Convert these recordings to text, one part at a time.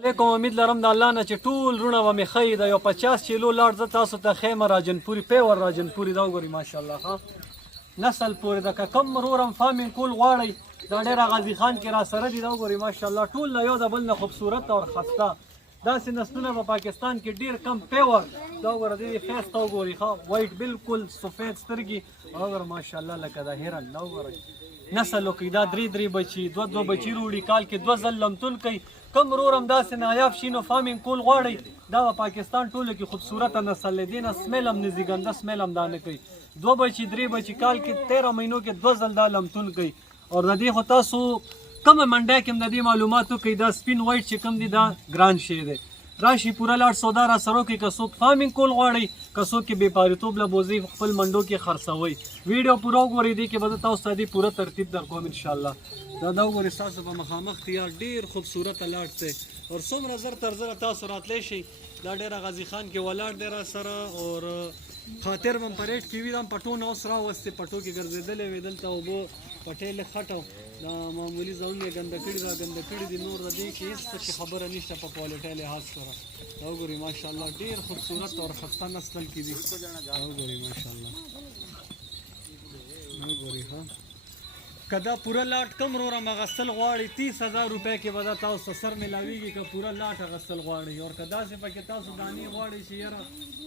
علیکم. امید لرم د الله نه چې ټول رونه به مې ښه د یو 50 کیلو لاټ زه تاسو ته ښیم راجنپوري پیور راجنپوري دا وګورئ ماشاءالله ښه نسل پورې د که کم رورم فارمینګ کول غواړئ دا ډېره غازي خان کې را سره دي دا وګورئ ماشاءالله ټول له یو د بل نه خوبصورت او خسته داسې نسلونه په پاکستان کې ډېر کم پیور دا وګوره دې فیس ته وګورئ ښه وایټ بالکل سفید سترګې وګوره ماشاءالله لکه د هرن دا وګورئ نسل وکړي دا درې بچي دوه بچي وروړي کال کې 2 ځل لمتون کوي کم رورم داسې نایاب شي نو فارمینګ کول غواړئ دا په پاکستان ټولو کې خوبصورته نسل دی نه سمیل هم نه زیږنده سمیل هم دا نه کوي 2 بچي 3 بچي کال کې 13 مهینو کې 2 ځل دا لمتون کوي او د دې خو تاسو کومه منډه کې هم د دې معلومات وکړئ دا سپین وایټ چې کوم دی دا ګران شی دی راشي پوره لاټ سودا را سره وکړئ که څوک فارمینګ کول غواړئ که څوک کې بېپاریتوب له بوځئ خپل منډو کې خرڅوئ ویډیو پوره وګورئ دې کې به زه تاسو ته دې پوره ترتیب در کوم انشاءالله دا وګورئ ستاسو په مخامخ کې یار ډېر خوبصورته لاټ دی او څومره زر تر زره تاسو راتلی شئ دا ډېره غازي خان کې ولاړ دی را سره اور خاطر به هم په ریټ کې وي دا هم پټونه اوس راوستې پټو کې ګرځېدلی وې دلته اوبه پټې لږ خټ دا معمولي ځایونه یې ګنده کړي دا ګنده کړي دي نور د دې کې هېڅ څه خبره نشته په کوالټۍ لحاظ سره دا وګورئ ماشاءالله ډېر خوبصورت او خسته نسل کې دي دا وګورئ ماشاءالله وګورئ ښه که دا پوره لاټ کم رورم اغستل غواړئ 30,000 روپۍ کې به دا تاسو سر میلاویږي که پوره لاټ اغستل غواړئ او که داسې پکې تاسو دانې غواړئ چې یاره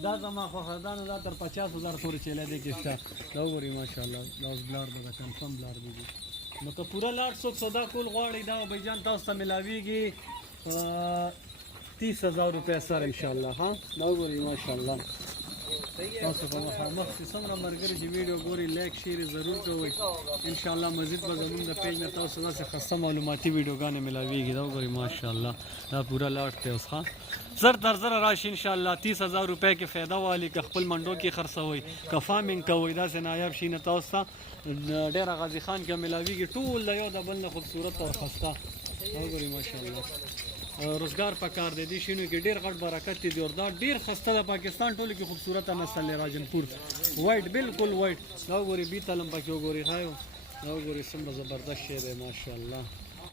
دا زما خوښه ده نو دا تر 50,000 پورې چیلی دی کې شته دا وګورئ ماشاءالله دا اوس بلار به د کنفرم بلار به دي نو که پوره لاټ څوک سودا کول غواړئ دا بھیجان تاسو ته میلاویږي 30,000 روپۍ سر انشاءالله ها دا وګورئ ماشاءالله تاسو په مخامخ کې څومره ملګري چې ویډیو ګورئ لایک شیر یې ضرور کوئ انشاءالله مزید به زموږ د پیج نه تاسو داسې خسته معلوماتي ویډیوګانې میلاویږي دا وګورئ ماشاءالله دا پوره لاټ دی اوس ښه زر تر زره راشي انشاءالله 30,000 روپۍ کې فایده والي که خپل منډو کې خرڅوئ که فارمینګ کوئ داسې نایاب شي نه تاسو ته ډېره غازي خان کې میلاویږي ټول د یو د بل نه خوبصورت او خسته دا وګورئ ماشاءالله روزګار پکار دی دې شینو کې ډېر غټ برکت دی اور دا ډېر خسته د پاکستان ټولو کې خوبصورته نسل دی راجنپور وایټ بالکل وایټ دا وګورئ بي تلم پکې وګورئ ښایو دا وګورئ څومره زبردست شی دی ماشاءالله